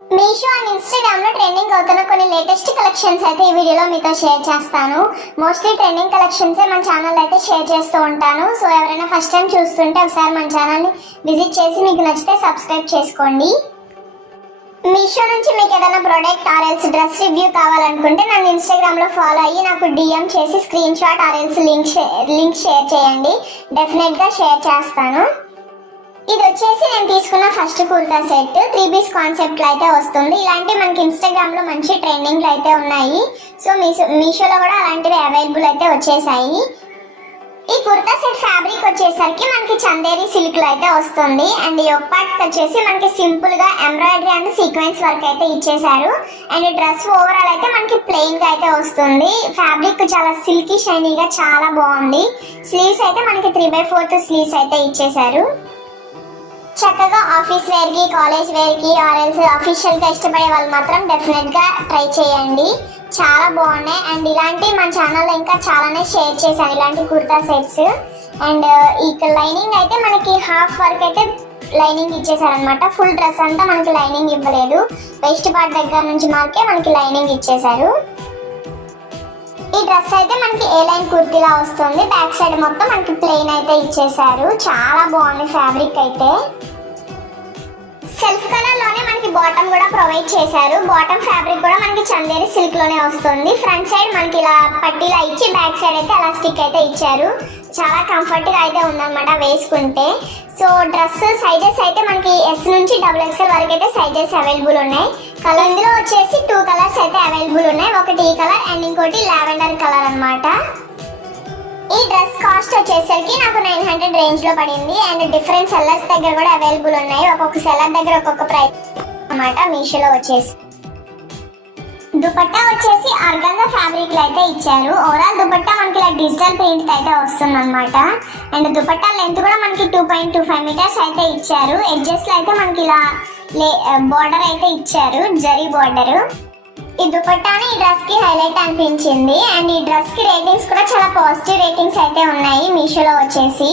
Meesho and Instagram లో trending అవుతున్న కొన్ని లేటెస్ట్ కలెక్షన్స్ అయితే ఈ వీడియోలో మీతో షేర్ చేస్తాను. మోస్ట్లీ ట్రెండింగ్ కలెక్షన్స్ మన ఛానల్ అయితే షేర్ చేస్తూ ఉంటాను. సో ఎవరైనా ఫస్ట్ టైం చూస్తుంటే ఒకసారి మన ఛానల్ని విజిట్ చేసి మీకు నచ్చితే సబ్స్క్రైబ్ చేసుకోండి. మీషో నుంచి మీకు ఏదైనా ప్రోడక్ట్ ఆర్ఎల్స్ డ్రెస్ రివ్యూ కావాలనుకుంటే నన్ను ఇన్స్టాగ్రామ్ లో ఫాలో అయ్యి నాకు డిఎం చేసి screenshot reels link share చేయండి. డెఫినెట్ గా షేర్ చేస్తాను. ఇది వచ్చేసి నేను తీసుకున్న first kurta set 3 piece concept లో అయితే వస్తుంది. ఇలాంటి మనకి ఇన్స్టాగ్రామ్ లో మంచి ట్రెండింగ్ లో అయితే ఉన్నాయి. సో మీషోలో కూడా అలాంటివి అవైలబుల్ అయితే వచ్చేసాయి. ఈ కుర్తా సెట్ ఫ్యాబ్రిక్ వచ్చేసరికి మనకి చందేరి సిల్క్ లో అయితే వస్తుంది. అండ్ ఈ పార్ట్ వచ్చేసి మనకి సింపుల్ గా ఎంబ్రాయిడరీ అండ్ సీక్వెన్స్ వర్క్ అయితే ఇచ్చేసారు. అండ్ డ్రెస్ ఓవరాల్ అయితే మనకి ప్లెయిన్ గా అయితే వస్తుంది. ఫ్యాబ్రిక్ చాలా సిల్కీ షైనీగా చాలా బాగుంది. స్లీవ్స్ అయితే మనకి 3/4 స్లీవ్స్ అయితే ఇచ్చేసారు. చక్కగా ఆఫీస్ వేర్ కి కాలేజ్ వేర్ కి ఆర్ఎల్స్ అఫీషియల్ గా ఇష్టపడే వాళ్ళు మాత్రం డెఫినెట్ గా ట్రై చేయండి. చాలా బాగున్నాయి. అండ్ ఇలాంటి మన ఛానల్లో ఇంకా చాలానే షేర్ చేశాను ఇలాంటి కుర్తా సెట్స్. అండ్ ఈ లైనింగ్ అయితే మనకి హాఫ్ వర్క్ అయితే లైనింగ్ ఇచ్చేసారనమాట. ఫుల్ డ్రెస్ అంతా మనకి లైనింగ్ ఇవ్వలేదు. వెస్ట్ పార్ట్ దగ్గర నుంచి మార్కే మనకి లైనింగ్ ఇచ్చేసారు. ఈ డ్రెస్ అయితే మనకి ఏ లైన్ కుర్తీలా వస్తుంది. బ్యాక్ సైడ్ మొత్తం మనకి ప్లెయిన్ అయితే ఇచ్చేసారు. చాలా బాగుంది ఫ్యాబ్రిక్ అయితే. సెల్ఫ్ కలర్ లోనే మనకి బాటమ్ కూడా ప్రొవైడ్ చేశారు. బాటమ్ ఫ్యాబ్రిక్ కూడా మనకి చందేరి సిల్క్ లోనే వస్తుంది. ఫ్రంట్ సైడ్ మనకి ఇలా పట్టీలా ఇచ్చి బ్యాక్ సైడ్ అయితే ఎలాస్టిక్ అయితే ఇచ్చారు. చాలా కంఫర్ట్ గా అయితే ఉందన్నమాట వేసుకుంటే. సో డ్రెస్ సైజెస్ అయితే మనకి S నుంచి XXL వరకు అయితే సైజెస్ అవైలబుల్ ఉన్నాయి. కలర్ ఇందులో వచ్చేసి 2 కలర్స్ అయితే అవైలబుల్ ఉన్నాయి. ఒకటి ఈ కలర్ అండ్ ఇంకోటి లావెండర్ కలర్ అన్నమాట. ఈ డ్రెస్ కాస్ట్ వచ్చేసరికి నాకు 900 రేంజ్ లో పడింది. అండ్ డిఫరెంట్ సెల్లర్స్ దగ్గర కూడా అవైలబుల్ ఉన్నాయి. ఒక్కొక్క సెల్లర్ దగ్గర ఒక్కొక్క ప్రైస్ అన్నమాట. మీషోలో వచ్చేసి దుపట్టా వచ్చేసి ఆర్గాన్జా ఫ్యాబ్రిక్ లో అయితే ఇచ్చారు. ఓవరాల్ దుపట్టా మనకి ఇలా డిజిటల్ ప్రింట్ అయితే వస్తుంది అనమాట. అండ్ దుపట్టా లెంత్ కూడా మనకి 2.25 మీటర్స్ అయితే ఇచ్చారు. ఎడ్జెస్ లో అయితే మనకి ఇలా బార్డర్ అయితే ఇచ్చారు, జరీ బార్డర్. ఈ దుపట్టాని ఈ డ్రెస్ కి హైలైట్ అనిపించింది. అండ్ ఈ డ్రెస్ కి రేటింగ్స్ కూడా చాలా పాజిటివ్ రేటింగ్స్ అయితే ఉన్నాయి మీషోలో వచ్చేసి.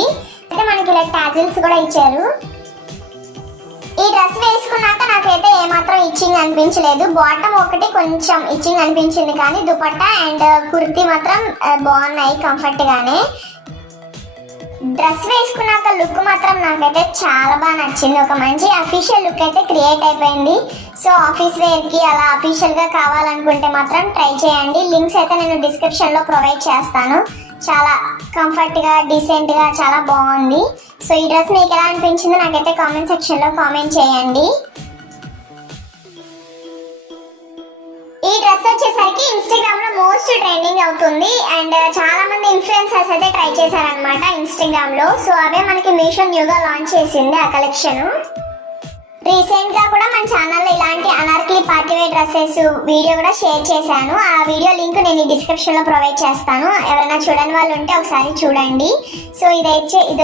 అయితే మనకి ఇలా టాజిల్స్ కూడా ఇచ్చారు. ఈ డ్రెస్ వేసుకున్నాక నాకైతే ఏమాత్రం ఇచ్చింగ్ అనిపించలేదు. బాటమ్ ఒకటి కొంచెం ఇచ్చింగ్ అనిపించింది, కానీ దుపట్టా అండ్ కుర్తీ మాత్రం బాగున్నాయి కంఫర్ట్ గానే. డ్రెస్ వేసుకున్నాక లుక్ మాత్రం నాకైతే చాలా బాగా నచ్చింది. ఒక మంచి అఫీషియల్ లుక్ అయితే క్రియేట్ అయిపోయింది. సో ఆఫీస్ వేర్ కి అలా అఫీషియల్ గా కావాలనుకుంటే మాత్రం ట్రై చేయండి. లింక్స్ అయితే నేను డిస్క్రిప్షన్ లో ప్రొవైడ్ చేస్తాను. చాలా కంఫర్ట్ గా డీసెంట్ గా చాలా బాగుంది. సో ఈ డ్రెస్ మీకు ఎలా అనిపించిందో నాకైతే కామెంట్ సెక్షన్ లో కామెంట్ చేయండి. ఈ డ్రెస్ వచ్చేసరికి ఇన్స్టాగ్రామ్ లో మోస్ట్ ట్రెండింగ్ అవుతుంది. అండ్ చాలా మంది ఇన్ఫ్లుయెన్సర్స్ అయితే ట్రై చేశారనమాట ఇన్స్టాగ్రామ్ లో. సో అవే మనకి మీషో న్యూగా లాంచ్ చేసింది ఆ కలెక్షన్. రీసెంట్ గా కూడా మన ఛానల్లో ఇలాంటి Anarkali party wear dresses video కూడా షేర్ చేశాను. ఆ వీడియో లింక్ నేను డిస్క్రిప్షన్ లో ప్రొవైడ్ చేస్తాను. ఎవరైనా చూడని వాళ్ళు ఉంటే ఒకసారి చూడండి. సో ఇది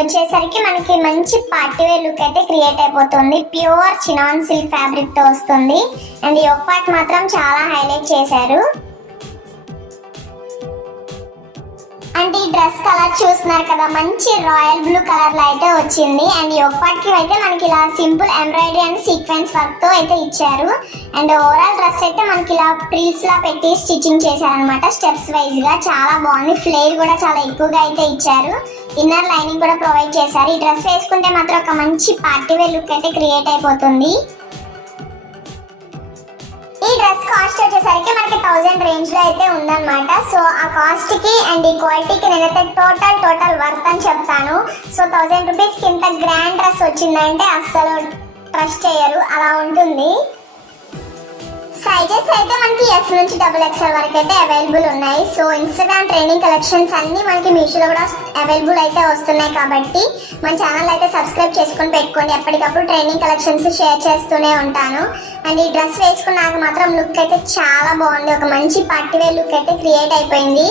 వచ్చేసరికి మనకి మంచి పార్టీ వేర్ లుక్ అయితే క్రియేట్ అయిపోతుంది. ప్యూర్ చినాన్ సిల్క్ ఫ్యాబ్రిక్ తో వస్తుంది. అండ్ ఈ ఒక పార్ట్ మాత్రం చాలా హైలైట్ చేశారు. అండ్ ఈ డ్రెస్ కలర్ చూస్తున్నారు కదా, మంచి రాయల్ బ్లూ కలర్ లో అయితే వచ్చింది. అండ్ ఈ ఒక్కటికి అయితే మనకి ఇలా simple embroidery and sequence work తో అయితే ఇచ్చారు. అండ్ ఓవరాల్ డ్రెస్ అయితే మనకి ఇలా ప్రిల్స్ లా పెట్టి స్టిచ్చింగ్ చేశారనమాట స్టెప్స్ వైజ్ గా. చాలా బాగుంది. ఫ్లేర్ కూడా చాలా ఎక్కువగా అయితే ఇచ్చారు. ఇన్నర్ లైనింగ్ కూడా ప్రొవైడ్ చేశారు. ఈ డ్రెస్ వేసుకుంటే మాత్రం ఒక మంచి పార్టీ వేర్ లుక్ అయితే క్రియేట్ అయిపోతుంది. ఈ డ్రెస్ కాస్ట్ వచ్చేసరికి మనకి 1000 రేంజ్ లో అయితే ఉందన్నమాట. సో ఆ కాస్ట్ కి అండ్ ఈ క్వాలిటీకి నేనైతే టోటల్ వర్త్ అని చెప్తాను. సో 1000 రూపీస్ కి ఇంత గ్రాండ్ డ్రెస్ వచ్చిందంటే అస్సలు ట్రస్ట్ చేయరు, అలా ఉంటుంది. సైజెస్ అయితే మనకి S నుంచి XXL వరకు అయితే అవైలబుల్ ఉన్నాయి. సో ఇన్స్టాగ్రామ్ ట్రెండింగ్ కలెక్షన్స్ అన్ని మనకి మీషోలో కూడా అవైలబుల్ అయితే వస్తున్నాయి. కాబట్టి మన ఛానల్ అయితే సబ్స్క్రైబ్ చేసుకొని పెట్టుకోండి. ఎప్పటికప్పుడు ట్రెండింగ్ కలెక్షన్స్ షేర్ చేస్తూనే ఉంటాను. అండ్ ఈ డ్రెస్ వేసుకున్నాక మాత్రం లుక్ అయితే చాలా బాగుంది. ఒక మంచి పార్టీ వేర్ లుక్ అయితే క్రియేట్ అయిపోయింది.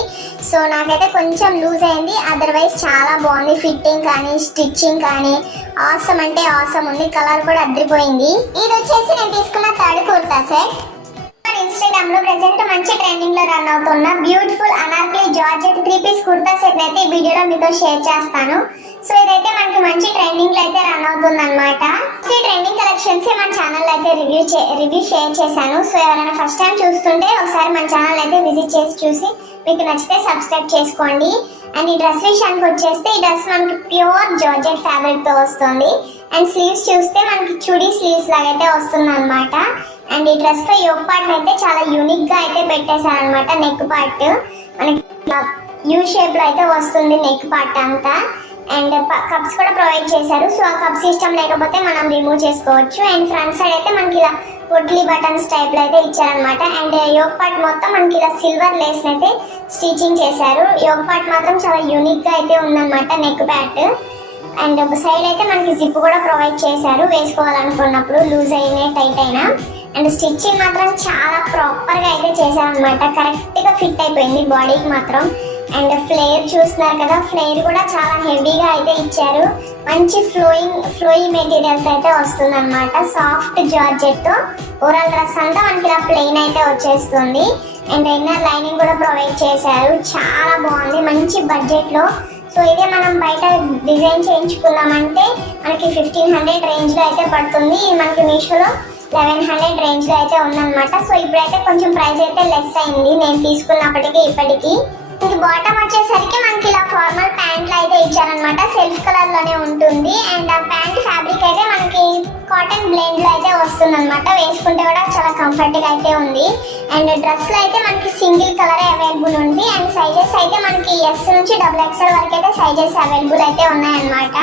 సో నాకైతే కొంచెం లూజ్ అయింది, అదర్వైజ్ చాలా బాగుంది. ఫిట్టింగ్ కానీ స్టిచ్చింగ్ కానీ ఆసమ్ అంటే ఆసమ్ ఉంది. కలర్ కూడా అద్రిపోయింది. ఇది వచ్చేసి నేను తీసుకున్న 3rd కుర్తా సెట్. ఇన్స్టాగ్రామ్ లో ప్రెసెంట్ మంచి ట్రెండింగ్ లో రన్ అవుతున్న బ్యూటిఫుల్ అనార్కలి జార్జ్ జార్జెట్ 3-పీస్ కుర్తా సెట్ అయితే ఈ వీడియోలో మీతో షేర్ చేస్తాను. సో ఇదైతే మనకి మంచి ట్రెండింగ్ లో అయితే రన్ అవుతుంది అనమాట. ఈ ట్రెండింగ్ కలెక్షన్స్ మన ఛానల్ అయితే రివ్యూ షేర్ చేశాను. సో ఎవరైనా ఫస్ట్ టైం చూస్తుంటే ఒకసారి మన ఛానల్ అయితే విజిట్ చేసి చూసి మీకు నచ్చితే సబ్స్క్రైబ్ చేసుకోండి. అండ్ ఈ డ్రెస్ విషయానికి వచ్చేస్తే ఈ డ్రెస్ మనకి ప్యూర్ జార్జెట్ ఫ్యాబ్రిక్ తో వస్తుంది. అండ్ స్లీవ్స్ చూస్తే మనకి చుడీ స్లీవ్స్ లాగైతే వస్తుంది అనమాట. అండ్ ఈ డ్రెస్ లో యోగ్ పార్ట్ అయితే చాలా యూనిక్ గా అయితే పెట్టేశారు అనమాట. నెక్ పార్ట్ మనకి యూ షేప్ లో అయితే వస్తుంది నెక్ పార్ట్ అంతా. అండ్ కప్స్ కూడా ప్రొవైడ్ చేశారు. సో ఆ కప్స్ ఇష్టం లేకపోతే మనం రిమూవ్ చేసుకోవచ్చు. అండ్ ఫ్రంట్ సైడ్ అయితే మనకి ఇలా పొట్లీ బటన్స్ టైప్ లో అయితే ఇచ్చారనమాట. అండ్ యోగ్ పార్ట్ మొత్తం మనకి ఇలా సిల్వర్ లేస్ అయితే స్టిచింగ్ చేశారు. యోగ్ పార్ట్ మాత్రం చాలా యూనిక్ గా అయితే ఉందన్నమాట నెక్ ప్యాట్. అండ్ ఒక సైడ్ అయితే మనకి జిప్ కూడా ప్రొవైడ్ చేశారు వేసుకోవాలనుకున్నప్పుడు, లూజ్ అయినా టైట్ అయినా. అండ్ స్టిచ్చింగ్ మాత్రం చాలా ప్రాపర్ గా అయితే చేశారనమాట. కరెక్ట్ గా ఫిట్ అయిపోయింది బాడీకి మాత్రం. అండ్ ఫ్లేర్ చూస్తున్నారు కదా, ఫ్లేర్ కూడా చాలా హెవీగా అయితే ఇచ్చారు. మంచి ఫ్లోయింగ్ మెటీరియల్స్ అయితే వస్తుంది అనమాట. సాఫ్ట్ జార్జెట్ తో ఓవరాల్ డ్రెస్ అంతా మనకి ఇలా ప్లెయిన్ అయితే వచ్చేస్తుంది. అండ్ ఇన్నర్ లైనింగ్ కూడా ప్రొవైడ్ చేశారు. చాలా బాగుంది మంచి బడ్జెట్ లో. సో ఇదే మనం బయట డిజైన్ చేయించుకున్నామంటే మనకి 1500 రేంజ్ లో అయితే పడుతుంది. ఇది మనకి మీషోలో 1100 రేంజ్ లో అయితే ఉందన్నమాట. సో ఇప్పుడైతే కొంచెం ప్రైస్ అయితే లెస్ అయింది నేను తీసుకున్నప్పటికీ ఇప్పటికీ. ఇంక బాటమ్ వచ్చేసరికి మనకి ఇలా ఫార్మల్ ప్యాంట్లు అయితే ఇచ్చారనమాట. సెల్ఫ్ కలర్ లోనే ఉంటుంది. అండ్ ఆ ప్యాంట్ ఫ్యాబ్రిక్ అయితే మనకి కాటన్ బ్లెండ్ లో అయితే వస్తుంది అనమాట. వేసుకుంటే కూడా చాలా కంఫర్ట్ గా అయితే ఉంది. అండ్ డ్రెస్ లో అయితే మనకి సింగిల్ కలర్ అవైలబుల్ ఉంది. అండ్ సైజెస్ అయితే మనకి S నుంచి XXL వరకు అయితే సైజెస్ అవైలబుల్ అయితే ఉన్నాయన్నమాట.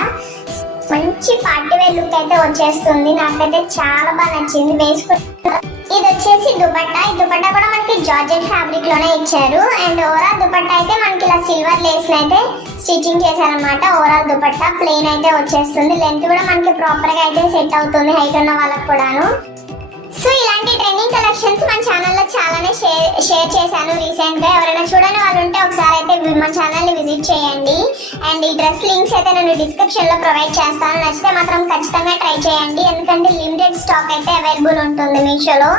మంచి పార్టీ వేర్ లుక్ అయితే వచ్చేస్తుంది. నాకైతే చాలా బాగా నచ్చింది వేసుకుంటే. ఇది వచ్చేసి దుపట్టా. ఈ దుపట్టా కూడా మనకి జార్జెట్ ఫ్యాబ్రిక్ లోనే ఇచ్చారు. అండ్ ఓవరాల్ దుపట్టా అయితే మనకి ఇలా సిల్వర్ లేస్ అయితే స్టిచ్చింగ్ చేశారనమాట. ఓవరాల్ దుపట్టా ప్లెయిన్ అయితే వచ్చేస్తుంది. లెంత్ కూడా మనకి ప్రాపర్ గా అయితే సెట్ అవుతుంది హైట్ ఉన్న వాళ్ళకి కూడాను. సో ఇలాంటి ట్రెండింగ్ కలెక్షన్స్ మన ఛానల్లో చాలానే షేర్ చేశాను రీసెంట్ గా. ఎవరైనా చూడని వాళ్ళు ఉంటే ఒకసారి అయితే మన ఛానల్ ని విజిట్ చేయండి. అండ్ ఈ డ్రెస్ లింక్స్ అయితే నేను డిస్క్రిప్షన్ లో ప్రొవైడ్ చేస్తాను. నచ్చితే మాత్రం ఖచ్చితంగా ట్రై చేయండి. ఎందుకంటే లిమిటెడ్ స్టాక్ అయితే అవైలబుల్ ఉంటుంది మీషోలో.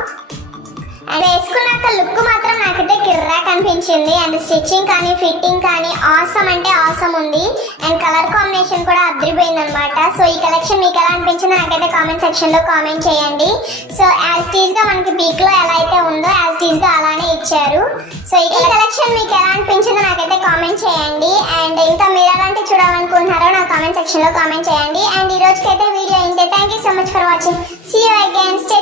అండ్ వేసుకున్నాక లుక్ మాత్రం నాకైతే కిర్రాక్ అనిపించింది. అండ్ స్టిచ్చింగ్ కానీ ఫిట్టింగ్ కానీ ఆసమ్ అంటే ఆసమ్ ఉంది. అండ్ కలర్ కాంబినేషన్ కూడా అదిరిపోయింది అనమాట. సో ఈ కలెక్షన్ మీకు ఎలా అనిపించిందో నాకైతే కామెంట్ సెక్షన్ లో కామెంట్ చేయండి. సో యాజ్ టీజ్ గా మనకి పీక్ లో ఎలా అయితే ఉందో యాజ్ టీజ్ గా అలానే ఇచ్చారు. సో ఈ కలెక్షన్ మీకు ఎలా అనిపించిందో నాకైతే కామెంట్ చేయండి. అండ్ ఇంకా మీరు ఎలాంటి చూడాలనుకుంటున్నారో నా కామెంట్ సెక్షన్ లో కామెంట్ చేయండి. అండ్ ఈ రోజుకైతే వీడియో ఇంతే. Thank you so much for watching. See you again. Stay